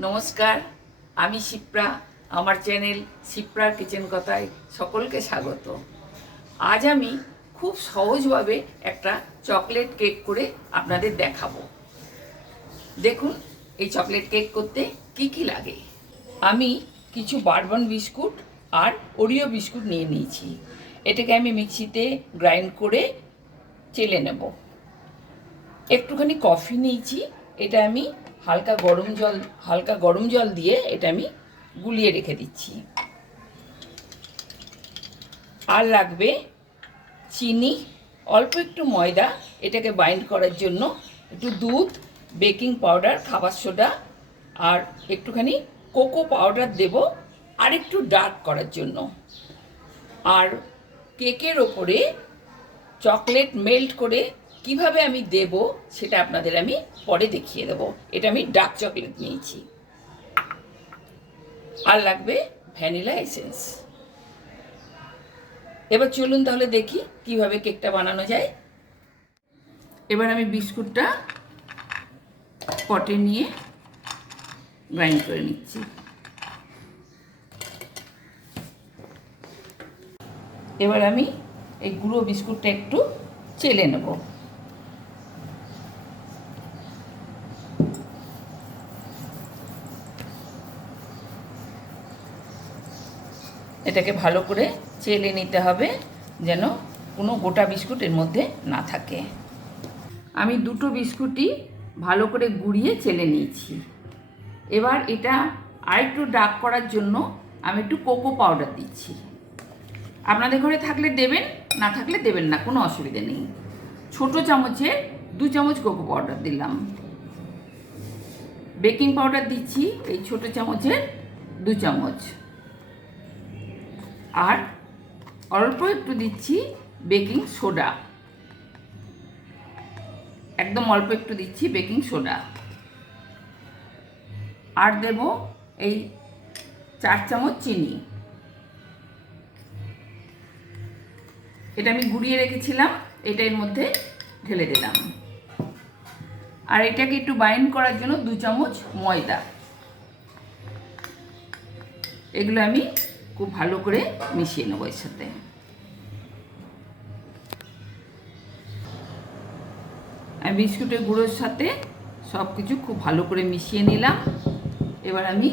নমস্কার, আমি শিপ্রা। আমার চ্যানেল শিপ্রার কিচেন কথায় সকলকে স্বাগত। আজ আমি খুব সহজভাবে একটা চকলেট কেক করে আপনাদের দেখাবো। দেখুন এই চকলেট কেক করতে কি কি লাগে। আমি কিছু বারবন বিস্কুট আর ওরিও বিস্কুট নিয়ে নিয়েছি। এটাকে আমি মিক্সিতে গ্রাইন্ড করে চেলে নেব। একটুখানি কফি নিয়েছি, এটা আমি হালকা গরম জল দিয়ে এটা আমি গুলিয়ে রেখে দিচ্ছি। আর লাগবে চিনি, অল্প একটু ময়দা এটাকে বাইন্ড করার জন্য, একটু দুধ, বেকিং পাউডার, খাবার সোডা আর একটুখানি কোকো পাউডার দেব আর একটু ডার্ক করার জন্য। আর কেকের ওপরে চকলেট মেল্ট করে কিভাবে আমি দেব সেটা আপনাদের আমি পরে দেখিয়ে দেব। এটা আমি ডার্ক চকলেট নিয়েছি। আর লাগবে ভ্যানিলা এসেন্স। এবার চলুন তাহলে দেখি কিভাবে কেকটা বানানো যায়। এবার আমি বিস্কুটটা পটে নিয়ে গ্রাইন্ড করে নিচ্ছি। এবার আমি এই গুঁড়ো বিস্কুটটা একটু চেলে নেব। এটাকে ভালো করে চেলে নিতে হবে যেন কোনো গোটা বিস্কুট এর মধ্যে না থাকে। আমি দুটো বিস্কুটই ভালো করে গুঁড়িয়ে চেলে নিয়েছি। এবার এটা আরেকটু ডার্ক করার জন্য আমি একটু কোকো পাউডার দিচ্ছি। আপনাদের ঘরে থাকলে দেবেন, না থাকলে দেবেন না, কোনো অসুবিধে নেই। ছোটো চামচের 2 চামচ কোকো পাউডার দিলাম। বেকিং পাউডার দিচ্ছি এই ছোটো চামচের 2 চামচ। আর অল্প একটু দিচ্ছি বেকিং সোডা, একদম অল্প একটু দিচ্ছি বেকিং সোডা। আর দেব এই 4 চামচ চিনি। এটা আমি গুঁড়িয়ে রেখেছিলাম, এটা এর মধ্যে ঢেলে দিলাম। আর এটাকে একটু বাইন্ড করার জন্য 2 চামচ ময়দা। এগুলো আমি খুব ভালো করে মিশিয়ে নেবো এর সাথে। আমি বিস্কুটের গুঁড়োর সাথে সব কিছু খুব ভালো করে মিশিয়ে নিলাম। এবার আমি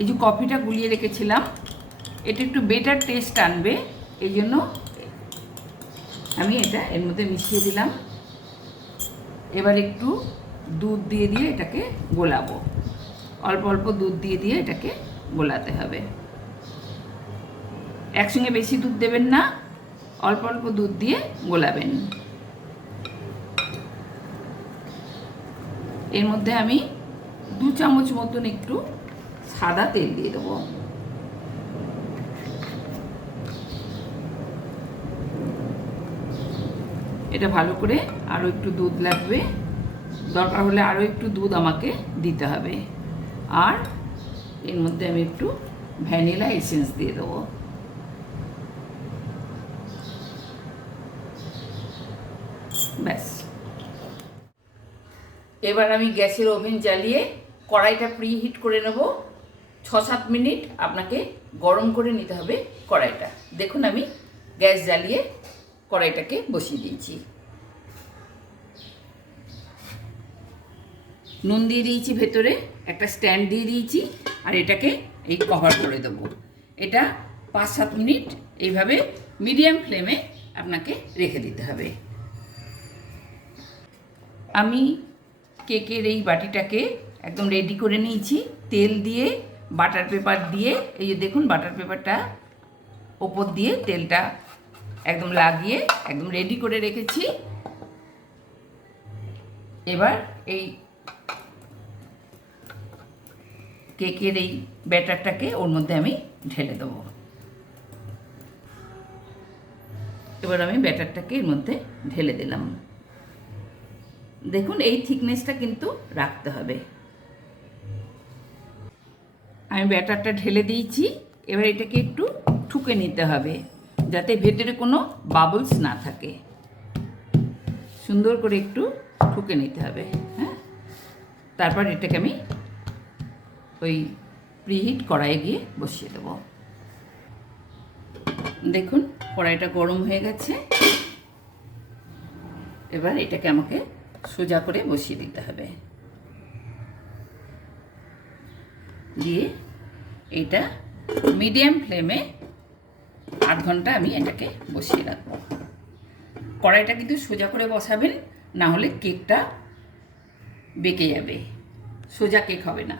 এই যে কফিটা গুলিয়ে রেখেছিলাম, এটা একটু বেটার টেস্ট আনবে, এই জন্য আমি এটা এর মধ্যে মিশিয়ে দিলাম। এবার একটু দুধ দিয়ে দিয়ে এটাকে গোলাবো। অল্প অল্প দুধ দিয়ে দিয়ে এটাকে গোলাতে হবে। একসঙ্গে বেশি দুধ দেবেন না, অল্প অল্প দুধ দিয়ে গোলাবেন। এর মধ্যে আমি 2 চামচ মতন একটু সাদা তেল দিয়ে দেবো। এটা ভালো করে আরও একটু দুধ লাগবে, দরকার হলে আরও একটু দুধ আমাকে দিতে হবে। আর এর মধ্যে আমি একটু ভ্যানিলা এসেন্স দিয়ে দেবো। ব্যাস। এবার আমি গ্যাসের ওভেন জ্বালিয়ে কড়াইটা প্রি হিট করে নেব। 6-7 মিনিট আপনাকে গরম করে নিতে হবে কড়াইটা। দেখুন আমি গ্যাস জ্বালিয়ে কড়াইটাকে বসিয়ে দিয়েছি। নুন দিয়ে দিয়েছি, ভেতরে একটা স্ট্যান্ড দিয়ে দিয়েছি। আর এটাকে এই কভার করে দেবো। এটা 5-7 মিনিট এইভাবে মিডিয়াম ফ্লেমে আপনাকে রেখে দিতে হবে। আমি কেকের এই বাটিটাকে একদম রেডি করে নিয়েছি। তেল দিয়ে বাটার পেপার দিয়ে, এই যে দেখুন বাটার পেপারটা ওপর দিয়ে তেলটা একদম লাগিয়ে একদম রেডি করে রেখেছি। এবার এই কেকের এই ব্যাটারটাকে ওর মধ্যে আমি ঢেলে দেবো। এবার আমি ব্যাটারটাকে এর মধ্যে ঢেলে দিলাম। দেখুন এই থিকনেসটা কিন্তু রাখতে হবে। আমি ব্যাটারটা ঢেলে দিয়েছি। এবার এটাকে একটু ঠুকে নিতে হবে যাতে ভেতরে কোনো বাবলস না থাকে। সুন্দর করে একটু ঠুকে নিতে হবে। হ্যাঁ, তারপর এটাকে আমি ওই প্রিহিট কড়াইয়ে গিয়ে বসিয়ে দেবো। দেখুন কড়াইটা গরম হয়ে গেছে। এবার এটাকে আমাকে সোজা করে বসিয়ে দিতে হবে। দিয়ে এটা মিডিয়াম ফ্লেমে আধ ঘন্টা আমি এটাকে বসিয়ে রাখবো। কড়াইটা কিন্তু সোজা করে বসাবেন, না হলে কেকটা বেঁকে যাবে, সোজা কেক হবে না।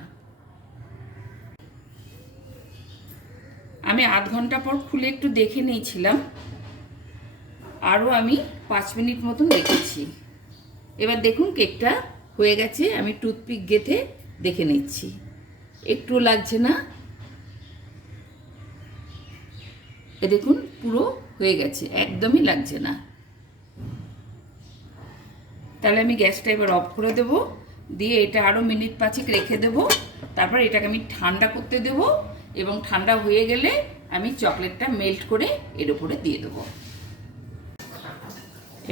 আমি আধ ঘন্টা পর খুলে একটু দেখে নিয়েছিলাম, আরও আমি 5 মিনিট মতন রেখেছি। এবার দেখুন কেকটা হয়ে গেছে। আমি টুথপিক গেঁথে দেখে নিচ্ছি, একটু লাগছে না। এ দেখুন পুরো হয়ে গেছে, একদমই লাগছে না। তাহলে আমি গ্যাসটা এবার অফ করে দেব, দিয়ে এটা আরও মিনিট 5 রেখে দেব। তারপর এটাকে আমি ঠান্ডা করতে দেব, এবং ঠান্ডা হয়ে গেলে আমি চকলেটটা মেল্ট করে এর উপরে দিয়ে দেবো।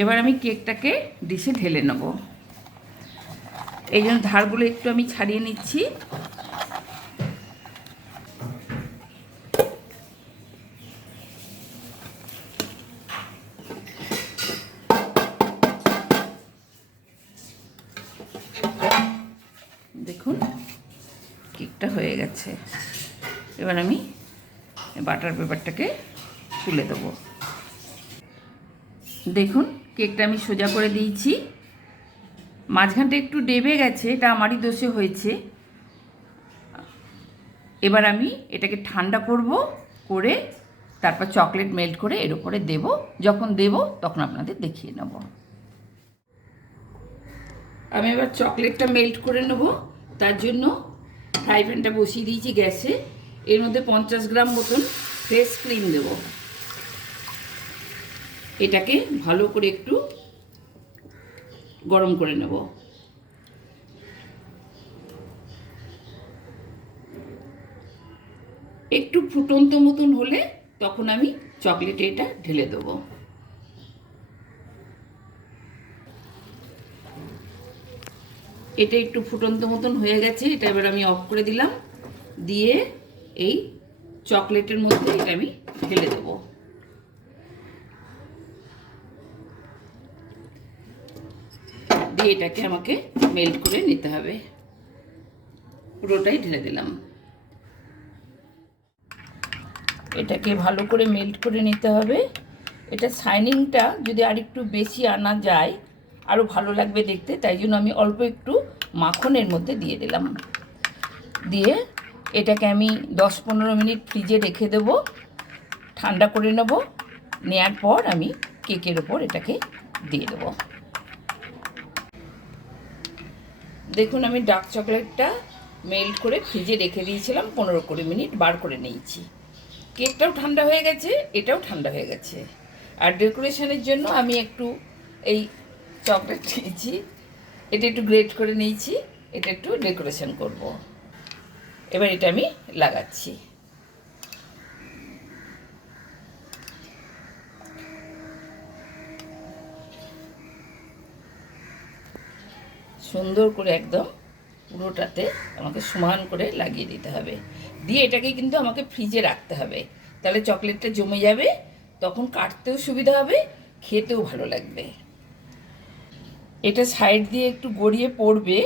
এবার আমি কেকটাকে ডিশে ঢেলে নেব। এই জন্য ধারগুলো একটু আমি ছাড়িয়ে নিচ্ছি। দেখুন কেকটা হয়ে গেছে। এবার আমি বাটার পেপারটাকে তুলে দেবো। দেখুন কেকটা আমি সোজা করে দিয়েছি। মাঝখানটা একটু ডেবে গেছে, এটা আমারই দোষে হয়েছে। এবার আমি এটাকে ঠান্ডা করে তারপর চকলেট মেল্ট করে এর উপরে দেব। যখন দেব তখন আপনাদের দেখিয়ে নেব। আমি এবার চকলেটটা মেল্ট করে নেব। তার জন্য ফ্রাই প্যানটা বসিয়ে দিয়েছি গ্যাসে। এর মধ্যে 50 গ্রাম মতন ফ্রেশ ক্রিম দেব। এটাকে ভালো করে একটু গরম করে নেব। একটু ফুটন্ত মতন হলে তখন আমি চকলেটে এটা ঢেলে দেবো। এটা একটু ফুটন্ত মতন হয়ে গেছে, এটা এবার আমি অফ করে দিলাম। দিয়ে এই চকলেটের মধ্যে এটা আমি ঢেলে দেবো। দিয়ে এটাকে আমাকে মেল্ট করে নিতে হবে। পুরোটাই ঢেলে দিলাম। এটাকে ভালো করে মেল্ট করে নিতে হবে। এটা শাইনিংটা যদি আরেকটু বেশি আনা যায় আরও ভালো লাগবে দেখতে, তাই জন্য আমি অল্প একটু মাখনের মধ্যে দিয়ে দিলাম। দিয়ে এটাকে আমি 10-15 মিনিট ফ্রিজে রেখে দেব, ঠান্ডা করে নেব। নেওয়ার পর আমি কেকের ওপর এটাকে দিয়ে দেব। দেখুন আমি ডার্ক চকলেটটা মেল্ট করে ফ্রিজে রেখে দিয়েছিলাম 15-20 মিনিট, বার করে নিয়েছি। কেকটাও ঠান্ডা হয়ে গেছে, এটাও ঠান্ডা হয়ে গেছে। আর ডেকোরেশনের জন্য আমি একটু এই চকলেট নিয়েছি, এটা একটু গ্রেট করে নিয়েছি, এটা একটু ডেকোরেশন করব। এবার এটা আমি লাগাচ্ছি। সুন্দর করে একদম পুরোটাতে আমাকে সমান করে লাগিয়ে দিতে হবে। দিয়ে এটাকে কিন্তু আমাকে ফ্রিজে রাখতে হবে, তাহলে চকলেটটা জমে যাবে, তখন কাটতেও সুবিধা হবে, খেতেও ভালো লাগবে। এটা সাইড দিয়ে একটু গড়িয়ে পড়বে,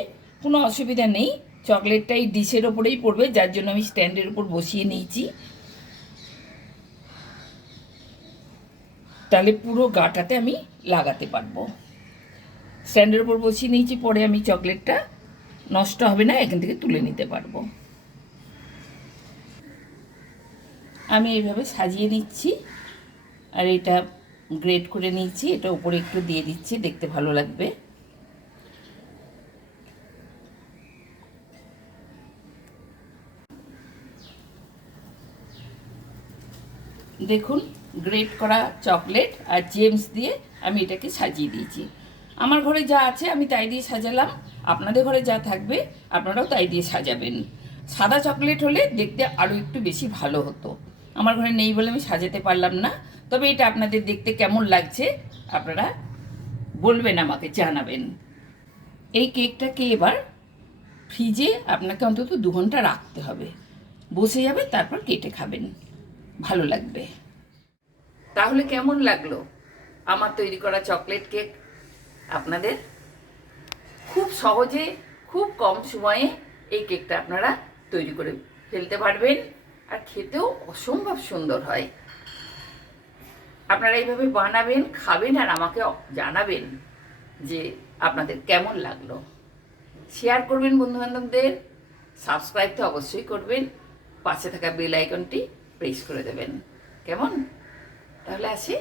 কোনো অসুবিধা নেই। চকলেটটা এই ডিশের ওপরেই পড়বে, যার জন্য আমি স্ট্যান্ডের উপর বসিয়ে নিয়েছি। তাহলে পুরো গাটাতে আমি লাগাতে পারবো। স্ট্যান্ডের উপর বসিয়ে নিয়েছি, পরে আমি চকলেটটা নষ্ট হবে না, এখান থেকে তুলে নিতে পারবো। আমি এইভাবে সাজিয়ে নিচ্ছি, আর এটা গ্রেট করে নিয়েছি, এটা উপরে একটু দিয়ে দিচ্ছি, দেখতে ভালো লাগবে। দেখুন গ্রেট করা চকলেট আর জেমস দিয়ে আমি এটাকে সাজিয়ে দিয়েছি। আমার ঘরে যা আছে আমি তাই দিয়ে সাজালাম, আপনাদের ঘরে যা থাকবে আপনারাও তাই দিয়ে সাজাবেন। সাদা চকলেট হলে দেখতে আরও একটু বেশি ভালো হতো, আমার ঘরে নেই বলে আমি সাজাতে পারলাম না। তবে এটা আপনাদের দেখতে কেমন লাগছে আপনারা বলবেন, আমাকে জানাবেন। এই কেকটাকে এবার ফ্রিজে আপনাকে অন্তত 2 ঘন্টা রাখতে হবে, বসে যাবে, তারপর কেটে খাবেন, ভালো লাগবে। তাহলে কেমন লাগলো আমার তৈরি করা চকলেট কেক আপনাদের? খুব সহজে, খুব কম সময়ে এই কেকটা আপনারা তৈরি করে ফেলতে পারবেন, আর খেতেও অসম্ভব সুন্দর হয়। আপনারা এইভাবে বানাবেন, খাবেন, আর আমাকে জানাবেন যে আপনাদের কেমন লাগলো। শেয়ার করবেন বন্ধুবান্ধবদের, সাবস্ক্রাইব তো অবশ্যই করবেন, পাশে থাকা বেল আইকনটি প্রেস করে দেবেন। কেমন? তাহলে আসি।